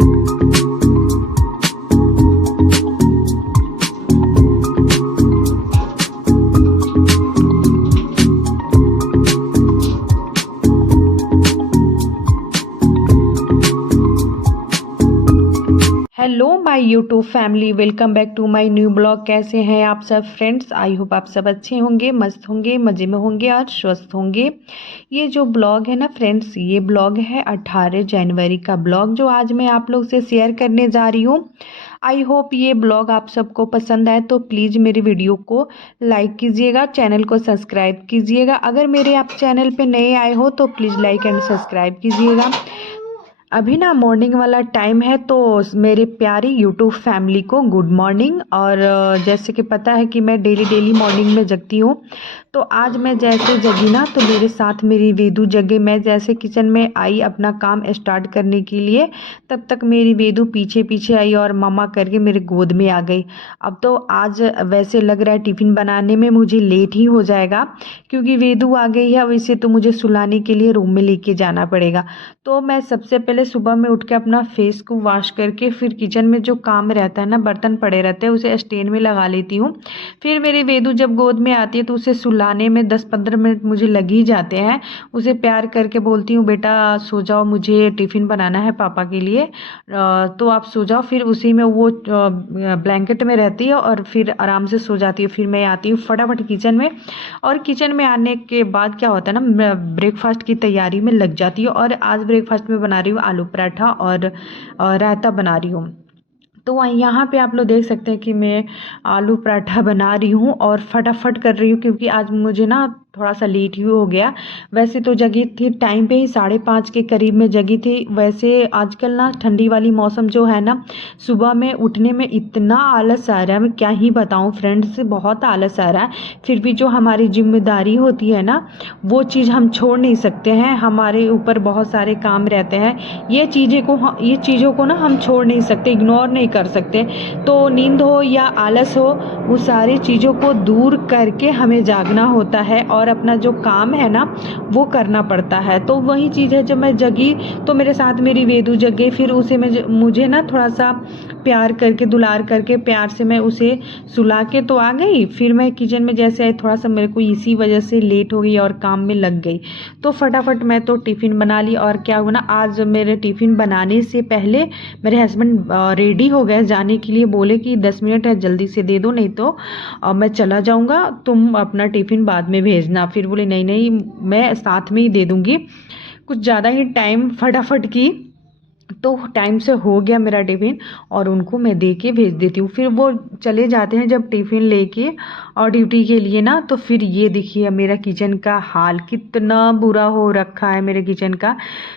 Hello my YouTube family, welcome back to my new blog. कैसे हैं आप सब फ्रेंड्स? आई होप आप सब अच्छे होंगे, मस्त होंगे, मज़े में होंगे और स्वस्थ होंगे। ये जो ब्लॉग है ना फ्रेंड्स, ये ब्लॉग है 18 जनवरी का ब्लॉग, जो आज मैं आप लोग से शेयर करने जा रही हूँ। आई होप ये ब्लॉग आप सबको पसंद आए, तो प्लीज़ मेरी वीडियो को लाइक कीजिएगा, चैनल को सब्सक्राइब कीजिएगा। अगर मेरे आप चैनल पे नए आए हो तो प्लीज़ लाइक एंड सब्सक्राइब कीजिएगा। अभी ना मॉर्निंग वाला टाइम है, तो मेरे प्यारी यूट्यूब फैमिली को गुड मॉर्निंग। और जैसे कि पता है कि मैं डेली मॉर्निंग में जगती हूँ, तो आज मैं जैसे जगी ना तो मेरे साथ मेरी वेदू जगे। मैं जैसे किचन में आई अपना काम स्टार्ट करने के लिए, तब तक मेरी वेदू पीछे पीछे आई और मामा करके मेरे गोद में आ गई। अब तो आज वैसे लग रहा है टिफ़िन बनाने में मुझे लेट ही हो जाएगा, क्योंकि वेदू आ गई है। अब इसे तो मुझे सुलाने के लिए रूम में लेके जाना पड़ेगा। तो मैं सबसे पहले सुबह में उठ के अपना फेस को वॉश करके फिर किचन में जो काम रहता है ना, बर्तन पड़े रहते हैं, उसे स्टैंड में लगा लेती हूँ। फिर मेरी वेदू जब गोद में आती है तो उसे सुलाने में 10-15 मिनट मुझे लग ही जाते हैं। उसे प्यार करके बोलती हूँ, बेटा सो जाओ, मुझे टिफ़िन बनाना है पापा के लिए, तो आप सो जाओ। फिर उसी में वो ब्लैंकेट में रहती है और फिर आराम से सो जाती है। फिर मैं आती हूँ फटाफट किचन में, और किचन में आने के बाद क्या होता है ना, मैं ब्रेकफास्ट की तैयारी में लग जाती हूँ। और आज ब्रेकफास्ट में बना रही हूँ आलू पराठा और रायता बना रही हूँ। तो यहाँ पे आप लोग देख सकते हैं कि मैं आलू पराठा बना रही हूँ और फटाफट कर रही हूँ, क्योंकि आज मुझे ना थोड़ा सा लेट ही हो गया। वैसे तो जगी थी टाइम पे ही, 5:30 के करीब में जगी थी। वैसे आजकल ना ठंडी वाली मौसम जो है ना, सुबह में उठने में इतना आलस आ रहा है, मैं क्या ही बताऊँ फ्रेंड्स, बहुत आलस आ रहा है। फिर भी जो हमारी जिम्मेदारी होती है ना, वो चीज़ हम छोड़ नहीं सकते हैं। हमारे ऊपर बहुत सारे काम रहते हैं, ये चीज़ों को ना हम छोड़ नहीं सकते, इग्नोर नहीं कर सकते। तो नींद हो या आलस हो, वो सारी चीज़ों को दूर करके हमें जागना होता है और अपना जो काम है ना वो करना पड़ता है। तो वही चीज़ है, जब मैं जगी तो मेरे साथ मेरी वेदू जगे। फिर उसे मुझे ना थोड़ा सा प्यार करके, दुलार करके, प्यार से मैं उसे सुला के तो आ गई। फिर मैं किचन में जैसे आई, थोड़ा सा मेरे को इसी वजह से लेट हो गई और काम में लग गई। तो फटाफट मैं तो टिफ़िन बना ली। और क्या हुआ ना, आज मेरे टिफ़िन बनाने से पहले मेरे हस्बैंड रेडी हो गए जाने के लिए। बोले कि 10 मिनट है, जल्दी से दे दो, नहीं तो मैं चला जाऊँगा, तुम अपना टिफ़िन बाद में भेजना। फिर बोले नहीं नहीं, मैं साथ में ही दे दूँगी। कुछ ज़्यादा ही टाइम फटाफट की, तो टाइम से हो गया मेरा टिफ़िन, और उनको मैं दे के भेज देती हूँ। फिर वो चले जाते हैं जब टिफ़िन लेके और ड्यूटी के लिए ना, तो फिर ये देखिए मेरा किचन का हाल कितना बुरा हो रखा है मेरे किचन का।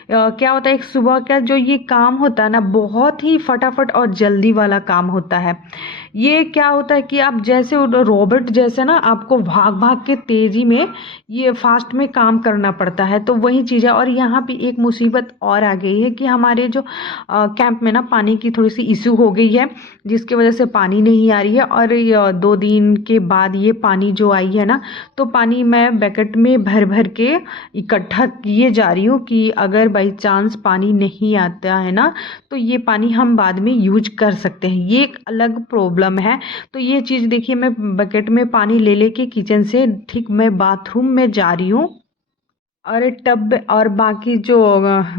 क्या होता है, एक सुबह का जो ये काम होता है ना, बहुत ही फटाफट और जल्दी वाला काम होता है। ये क्या होता है कि आप जैसे रोबोट जैसे ना, आपको भाग भाग के तेज़ी में, ये फास्ट में काम करना पड़ता है। तो वही चीज़ है। और यहाँ पे एक मुसीबत और आ गई है कि हमारे जो कैंप में ना पानी की थोड़ी सी इशू हो गई है, जिसकी वजह से पानी नहीं आ रही है। और 2 दिन के बाद ये पानी जो आई है ना, तो पानी मैं बकेट में भर भर के इकट्ठा किए जा रही हूँ कि अगर बाई चांस पानी नहीं आता है ना, तो ये पानी हम बाद में यूज कर सकते हैं। ये एक अलग प्रॉब्लम है। तो ये चीज़ देखिए, मैं बकेट में पानी ले लेके किचन से ठीक मैं बाथरूम में जा रही हूँ, और टब और बाकी जो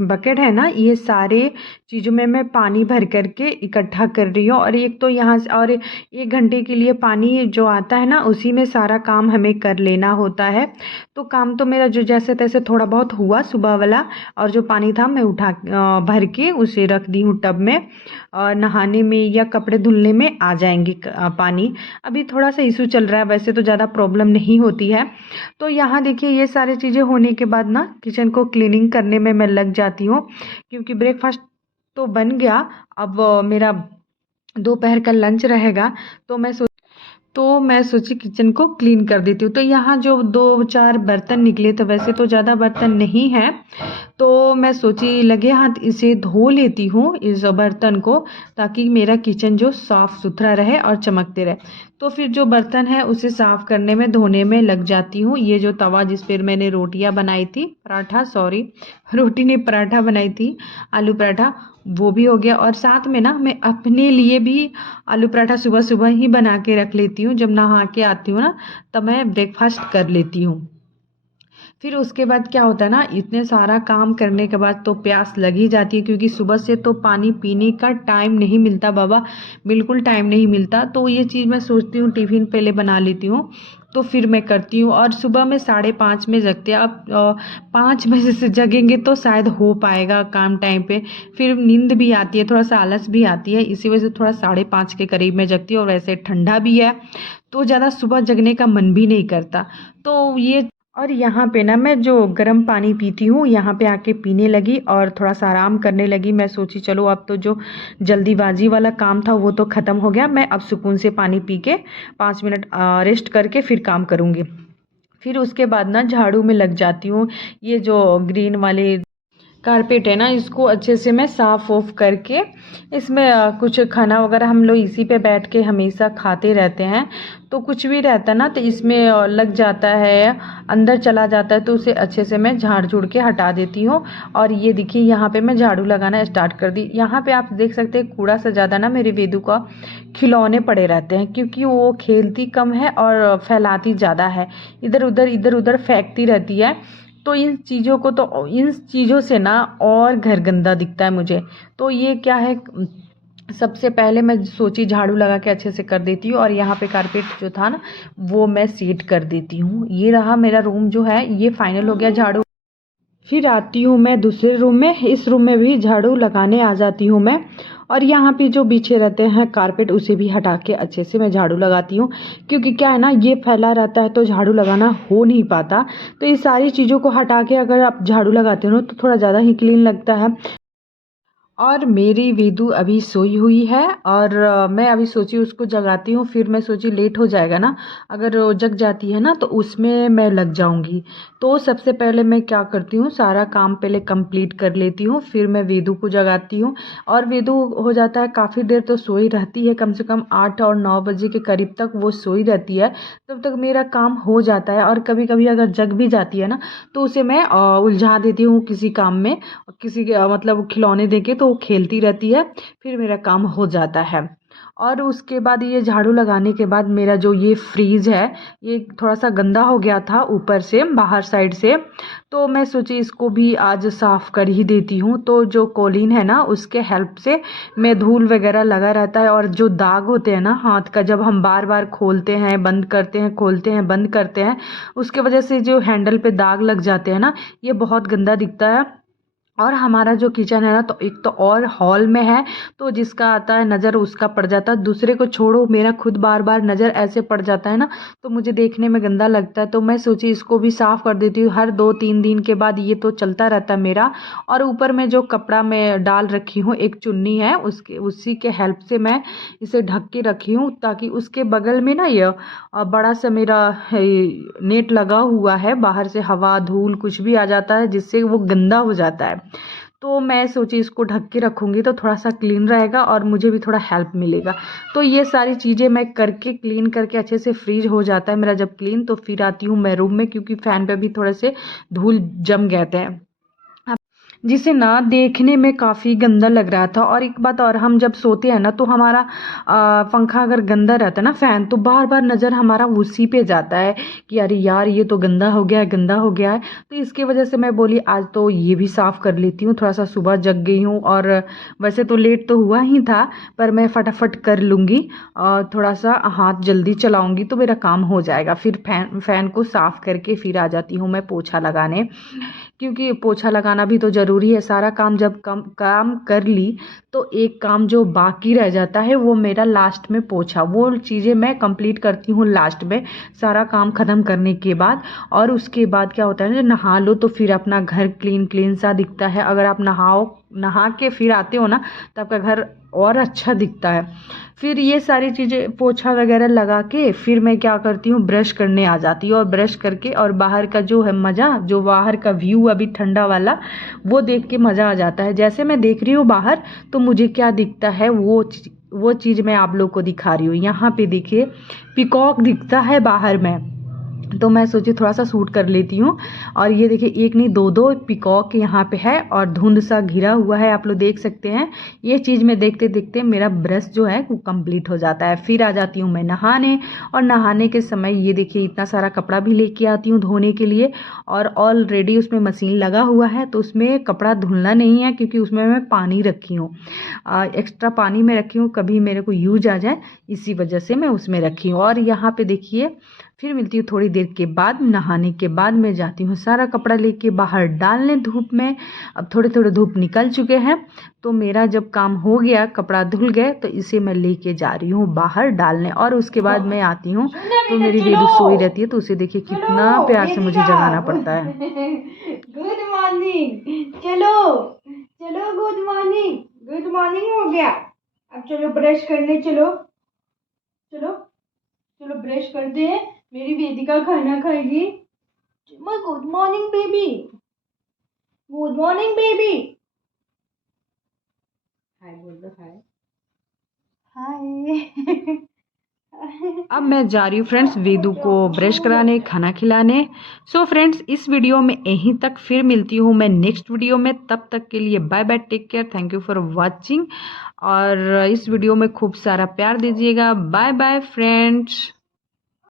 बकेट है ना, ये सारे चीज़ों में मैं पानी भर करके इकट्ठा कर रही हूँ। और एक तो यहाँ से, और 1 घंटे के लिए पानी जो आता है ना, उसी में सारा काम हमें कर लेना होता है। तो काम तो मेरा जो जैसे तैसे थोड़ा बहुत हुआ सुबह वाला, और जो पानी था मैं भर के उसे रख दी हूँ टब में। और नहाने में या कपड़े धुलने में आ जाएंगे पानी। अभी थोड़ा सा इशू चल रहा है, वैसे तो ज़्यादा प्रॉब्लम नहीं होती है। तो यहाँ देखिए, ये सारी चीज़ें होने के बाद ना किचन को क्लीनिंग करने में मैं लग जाती हूँ, क्योंकि ब्रेकफास्ट तो बन गया। अब मेरा दोपहर का लंच रहेगा, तो मैं सोची किचन को क्लीन कर देती हूँ। तो यहाँ जो 2-4 बर्तन निकले थे, वैसे तो ज़्यादा बर्तन नहीं हैं, तो मैं सोची लगे हाथ इसे धो लेती हूँ इस बर्तन को, ताकि मेरा किचन जो साफ़ सुथरा रहे और चमकते रहे। तो फिर जो बर्तन है उसे साफ़ करने में, धोने में लग जाती हूँ। ये जो तवा जिस पर मैंने रोटियाँ बनाई थी, पराठा, सॉरी रोटी नहीं पराठा बनाई थी, आलू पराठा, वो भी हो गया। और साथ में ना मैं अपने लिए भी आलू पराठा सुबह सुबह ही बना के रख लेती हूँ। जब नहा के आती हूँ ना तब मैं ब्रेकफास्ट कर लेती हूँ। फिर उसके बाद क्या होता है ना, इतने सारा काम करने के बाद तो प्यास लग ही जाती है, क्योंकि सुबह से तो पानी पीने का टाइम नहीं मिलता बाबा, बिल्कुल टाइम नहीं मिलता। तो ये चीज़ मैं सोचती हूँ टिफ़िन पहले बना लेती हूँ, तो फिर मैं करती हूँ। और सुबह में 5:30 में जगते हैं। अब 5 बजे से जगेंगे तो शायद हो पाएगा काम टाइम पे। फिर नींद भी आती है, थोड़ा सा आलस भी आती है, इसी वजह से थोड़ा 5:30 के करीब में जगती हूँ। और वैसे ठंडा भी है तो ज़्यादा सुबह जगने का मन भी नहीं करता। तो ये, और यहाँ पे ना मैं जो गर्म पानी पीती हूँ यहाँ पे आके पीने लगी और थोड़ा सा आराम करने लगी। मैं सोची चलो अब तो जो जल्दीबाजी वाला काम था वो तो ख़त्म हो गया, मैं अब सुकून से पानी पी के 5 मिनट रेस्ट करके फिर काम करूँगी। फिर उसके बाद ना झाड़ू में लग जाती हूँ। ये जो ग्रीन वाले कारपेट है ना, इसको अच्छे से मैं साफ़ ऑफ करके, इसमें कुछ खाना वगैरह हम लोग इसी पे बैठ के हमेशा खाते रहते हैं, तो कुछ भी रहता है ना तो इसमें लग जाता है, अंदर चला जाता है। तो उसे अच्छे से मैं झाड़ झूड़ के हटा देती हूँ। और ये देखिए यहाँ पे मैं झाड़ू लगाना स्टार्ट कर दी। यहाँ पे आप देख सकते हैं कूड़ा से ज़्यादा ना मेरे वेदू का खिलौने पड़े रहते हैं, क्योंकि वो खेलती कम है और फैलाती ज़्यादा है, इधर उधर फेंकती रहती है। तो इन चीज़ों से ना और घर गंदा दिखता है मुझे। तो ये क्या है, सबसे पहले मैं सोची झाड़ू लगा के अच्छे से कर देती हूँ। और यहाँ पे कारपेट जो था ना वो मैं सेट कर देती हूँ। ये रहा मेरा रूम जो है, ये फाइनल हो गया झाड़ू। फिर आती हूँ मैं दूसरे रूम में, इस रूम में भी झाड़ू लगाने आ जाती हूँ मैं। और यहाँ पे जो बिछे रहते हैं कारपेट उसे भी हटा के अच्छे से मैं झाड़ू लगाती हूँ, क्योंकि क्या है ना ये फैला रहता है तो झाड़ू लगाना हो नहीं पाता। तो ये सारी चीज़ों को हटा के अगर आप झाड़ू लगाते हो तो थोड़ा ज़्यादा ही क्लीन लगता है। और मेरी वेदू अभी सोई हुई है और मैं अभी सोची उसको जगाती हूँ। फिर मैं सोची लेट हो जाएगा ना, अगर वो जग जाती है ना तो उसमें मैं लग जाऊँगी। तो सबसे पहले मैं क्या करती हूँ, सारा काम पहले कंप्लीट कर लेती हूँ, फिर मैं वेदू को जगाती हूँ। और वेदू हो जाता है काफ़ी देर तो सोई रहती है, कम से कम 8 और 9 बजे के करीब तक वो सोई रहती है। तब तक मेरा काम हो जाता है। और कभी कभी अगर जग भी जाती है ना तो उसे मैं उलझा देती हूँ किसी काम में, किसी के मतलब खिलौने देके, तो वो खेलती रहती है, फिर मेरा काम हो जाता है। और उसके बाद ये झाड़ू लगाने के बाद मेरा जो ये फ्रीज है ये थोड़ा सा गंदा हो गया था ऊपर से, बाहर साइड से। तो मैं सोची इसको भी आज साफ़ कर ही देती हूँ। तो जो कोलिन है ना उसके हेल्प से मैं, धूल वगैरह लगा रहता है और जो दाग होते हैं ना हाथ का, जब हम बार बार खोलते हैं बंद करते हैं, खोलते हैं बंद करते हैं, उसके वजह से जो हैंडल पे दाग लग जाते हैं ना, ये बहुत गंदा दिखता है। और हमारा जो किचन है ना तो एक तो और हॉल में है, तो जिसका आता है नज़र उसका पड़ जाता है, दूसरे को छोड़ो मेरा खुद बार बार नज़र ऐसे पड़ जाता है ना, तो मुझे देखने में गंदा लगता है। तो मैं सोची इसको भी साफ़ कर देती हूँ हर 2-3 दिन के बाद, ये तो चलता रहता है मेरा। और ऊपर में जो कपड़ा मैं डाल रखी हूँ, एक चुन्नी है उसके, उसी के हेल्प से मैं इसे ढक के रखी हूँ, ताकि उसके बगल में ना ये बड़ा सा मेरा नेट लगा हुआ है, बाहर से हवा धूल कुछ भी आ जाता है जिससे वो गंदा हो जाता है। तो मैं सोची इसको ढक के रखूँगी तो थोड़ा सा क्लीन रहेगा और मुझे भी थोड़ा हेल्प मिलेगा। तो ये सारी चीज़ें मैं करके क्लीन करके अच्छे से फ्रीज हो जाता है मेरा जब क्लीन, तो फिर आती हूँ मैं रूम में, क्योंकि फ़ैन पे भी थोड़े से धूल जम गए थे, जिसे ना देखने में काफ़ी गंदा लग रहा था। और एक बात और, हम जब सोते हैं ना तो हमारा पंखा अगर गंदा रहता है ना, फ़ैन, तो बार बार नज़र हमारा उसी पे जाता है कि अरे यार ये तो गंदा हो गया है, गंदा हो गया है। तो इसकी वजह से मैं बोली आज तो ये भी साफ़ कर लेती हूँ। थोड़ा सा सुबह जग गई हूँ और वैसे तो लेट तो हुआ ही था, पर मैं फटाफट कर लूँगी और थोड़ा सा हाथ जल्दी चलाऊँगी तो मेरा काम हो जाएगा। फिर फ़ैन को साफ़ करके फिर आ जाती हूँ मैं पोछा लगाने, क्योंकि पोछा लगाना भी तो ज़रूरी है। सारा काम जब काम कर ली तो एक काम जो बाकी रह जाता है वो मेरा लास्ट में पोछा, वो चीज़ें मैं कंप्लीट करती हूँ लास्ट में, सारा काम ख़त्म करने के बाद। और उसके बाद क्या होता है ना, नहा लो तो फिर अपना घर क्लीन क्लीन सा दिखता है। अगर आप नहा के फिर आते हो ना तो आपका घर और अच्छा दिखता है। फिर ये सारी चीज़ें पोछा वगैरह लगा के फिर मैं क्या करती हूँ, ब्रश करने आ जाती हूँ। और ब्रश करके और बाहर का जो है मज़ा, जो बाहर का व्यू अभी ठंडा वाला, वो देख के मज़ा आ जाता है। जैसे मैं देख रही हूँ बाहर तो मुझे क्या दिखता है वो चीज़ मैं आप लोग को दिखा रही हूँ। यहाँ पे देखिए पीकॉक दिखता है बाहर में, तो मैं सोची थोड़ा सा सूट कर लेती हूँ। और ये देखिए एक नहीं दो दो पिकॉक यहाँ पे है और धुंध सा घिरा हुआ है, आप लोग देख सकते हैं। ये चीज़ में देखते देखते मेरा ब्रश जो है वो कंप्लीट हो जाता है। फिर आ जाती हूँ मैं नहाने, और नहाने के समय ये देखिए इतना सारा कपड़ा भी लेके आती हूँ धोने के लिए। और ऑलरेडी उसमें मशीन लगा हुआ है, तो उसमें कपड़ा धुलना नहीं है क्योंकि उसमें मैं पानी रखी हूँ, एक्स्ट्रा पानी में रखी हूँ, कभी मेरे को यूज आ जाए, इसी वजह से मैं उसमें रखी हूँ। और यहाँ पे देखिए फिर मिलती हूँ थोड़ी देर के बाद। नहाने के बाद मैं जाती हूँ सारा कपड़ा लेके बाहर डालने धूप में। अब थोड़े थोड़े धूप निकल चुके हैं, तो मेरा जब काम हो गया, कपड़ा धुल गए, तो इसे मैं लेके जा रही हूँ बाहर डालने। और उसके बाद मैं आती हूँ तो मेरी वेदू सोई रहती है, तो उसे देखिए कितना प्यार से मुझे जगाना पड़ता है। गुड मॉर्निंग, चलो चलो, गुड मॉर्निंग, गुड मॉर्निंग हो गया। अब चलो ब्रश करने, चलो चलो चलो ब्रश करते हैं। मेरी वेदिका खाना खाएगी। Good morning baby, good morning baby. Hi बोल दो, हाय हाय। अब मैं जा रही हूँ फ्रेंड्स वेदू को ब्रश कराने, खाना खिलाने। सो फ्रेंड्स इस वीडियो में यहीं तक, फिर मिलती हूँ मैं नेक्स्ट वीडियो में। तब तक के लिए bye bye, take care, thank you for watching. और इस वीडियो में खूब सारा प्यार दीजिएगा। Bye bye friends.